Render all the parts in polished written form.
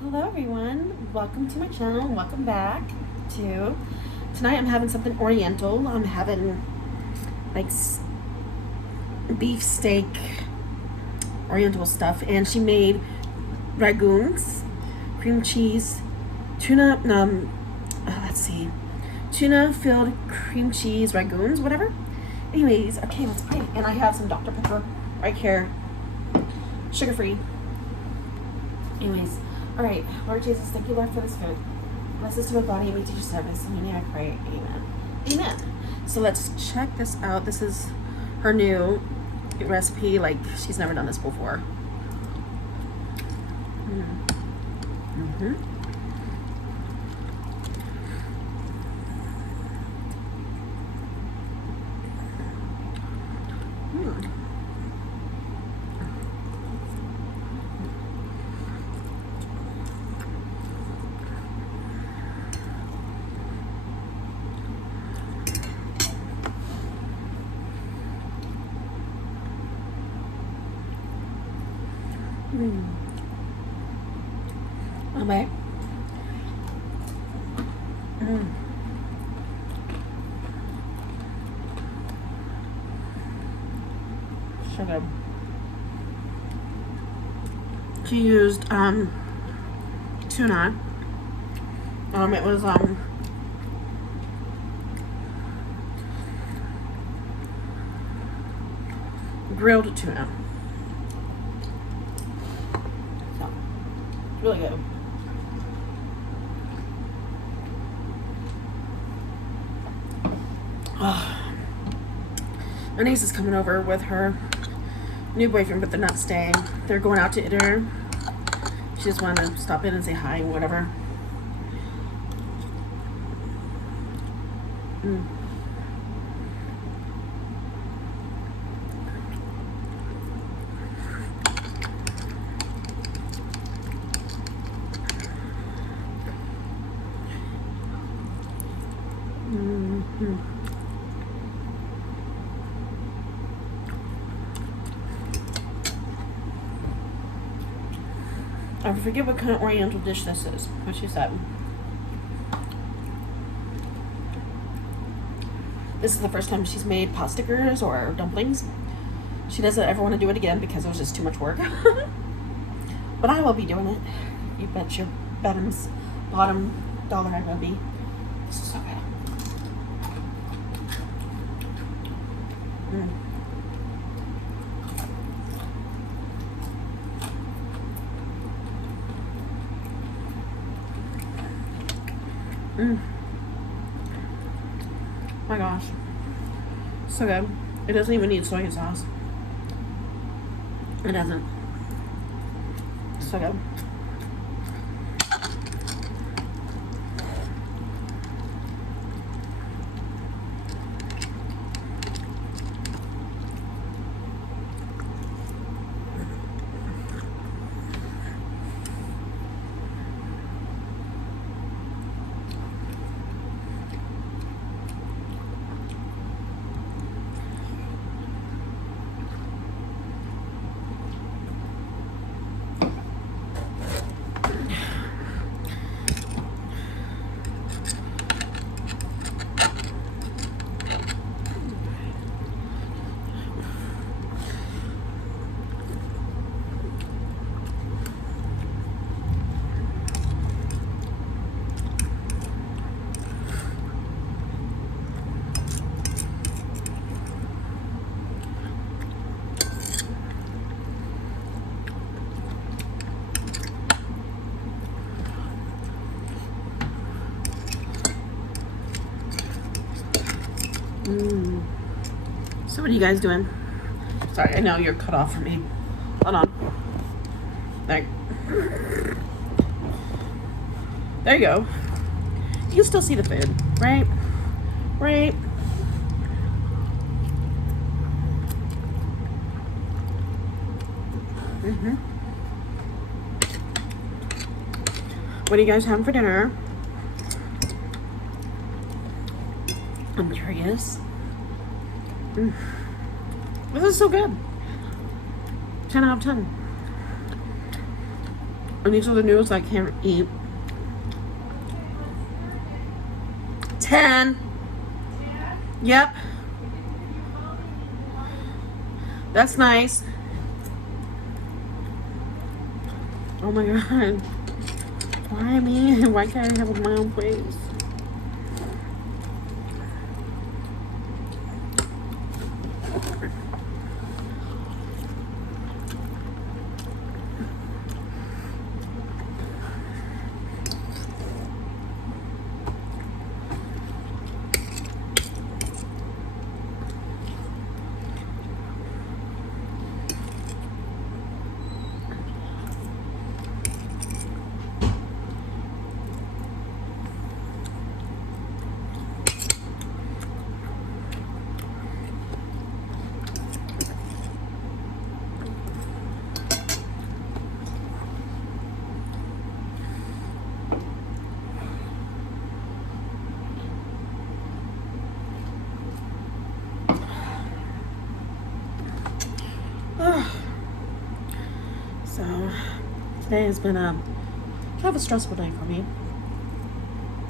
Hello everyone, welcome to my channel, welcome back to, tonight I'm having something Oriental. I'm having like beef steak Oriental stuff, and she made ragoons, cream cheese, tuna, tuna filled cream cheese ragoons, whatever. Anyways, okay, let's play. And I have some Dr. Pepper right here, sugar free. Anyways, all right, Lord Jesus, thank you, Lord, for this food. Bless us to my body and me to your service. In your name I pray, amen. Amen. So let's check this out. This is her new recipe. Like, she's never done this before. Mm-hmm. Okay. So good. She used tuna. It was grilled tuna. So it's really good. My niece is coming over with her new boyfriend, but they're not staying. They're going out to dinner. She just wanted to stop in and say hi and whatever. I forget what kind of Oriental dish this is. What she said. This is the first time she's made pot stickers or dumplings. She doesn't ever want to do it again because it was just too much work. But I will be doing it. You bet your bottom dollar I will be. This is so good. My gosh, so good. It doesn't even need soy sauce. It doesn't. So good. So what are you guys doing? Sorry, I know you're cut off from me. Hold on. There you go. You can still see the food, right? Right? What are you guys having for dinner? I'm curious. This is so good. 10 out of 10. And these are the noodles I can't eat. 10. Yep. That's nice. Oh my god. Why me? Why can't I have my own place? So today has been kind of a stressful day for me.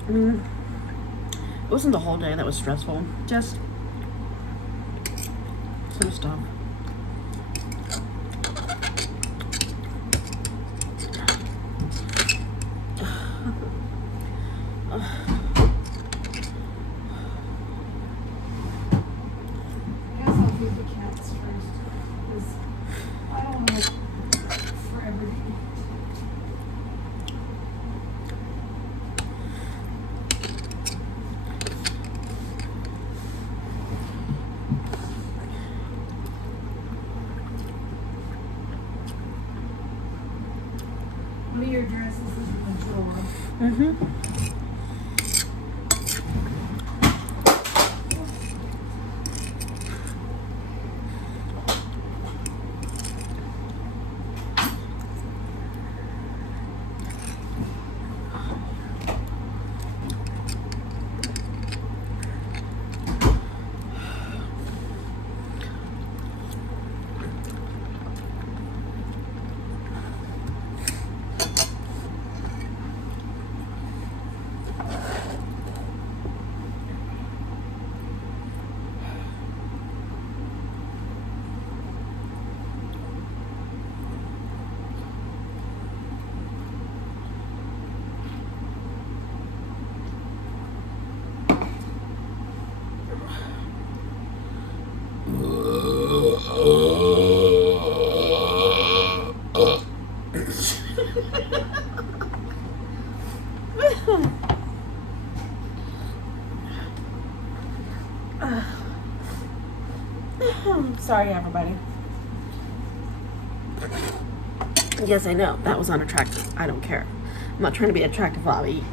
It wasn't the whole day that was stressful, just some stuff. One of your dresses is in the drawer. Sorry, everybody. Yes, I know. That was unattractive. I don't care. I'm not trying to be attractive while I eat.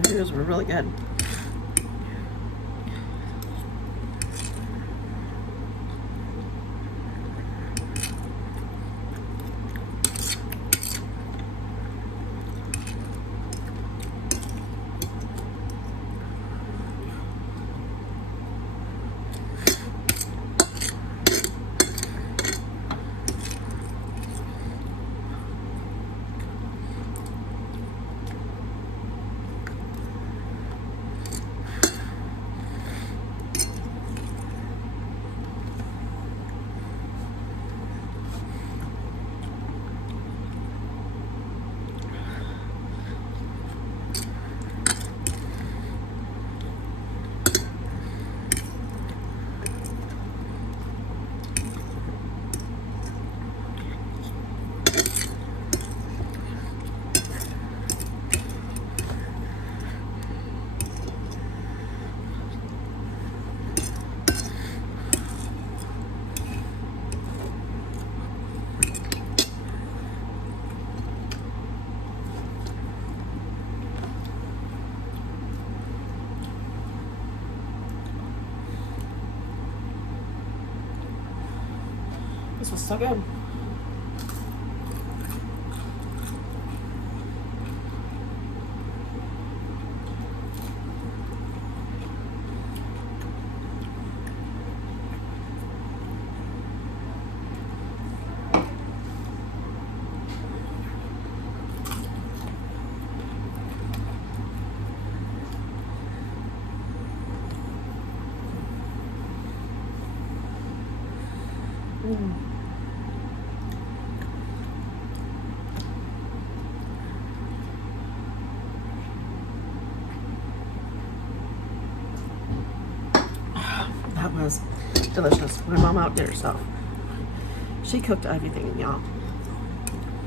The noodles were really good. so good. That was delicious. My mom outdid herself. She cooked everything, y'all.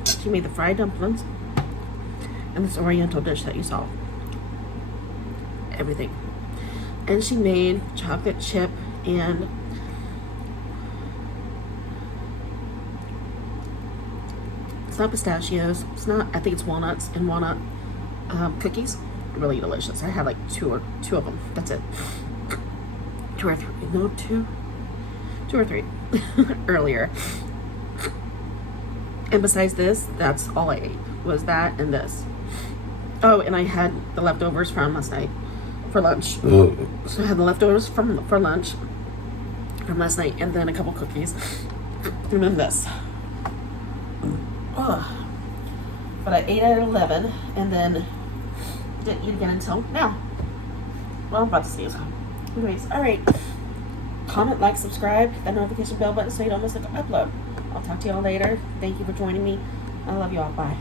She made the fried dumplings and this Oriental dish that you saw. Everything. And she made chocolate chip and it's not pistachios. It's not. I think it's walnuts and walnut cookies. Really delicious. I had like two of them. That's it. Two or three earlier. And besides this, that's all I ate. Was that and this. Oh, and I had the leftovers from last night for lunch. So I had the leftovers for lunch from last night, and then a couple cookies, and then this. Oh. But I ate at 11, and then didn't eat again until now. Well, I'm about to sneeze. Anyways, all right. Comment, like, subscribe, hit that notification bell button so you don't miss an upload. I'll talk to y'all later. Thank you for joining me. I love you all. Bye.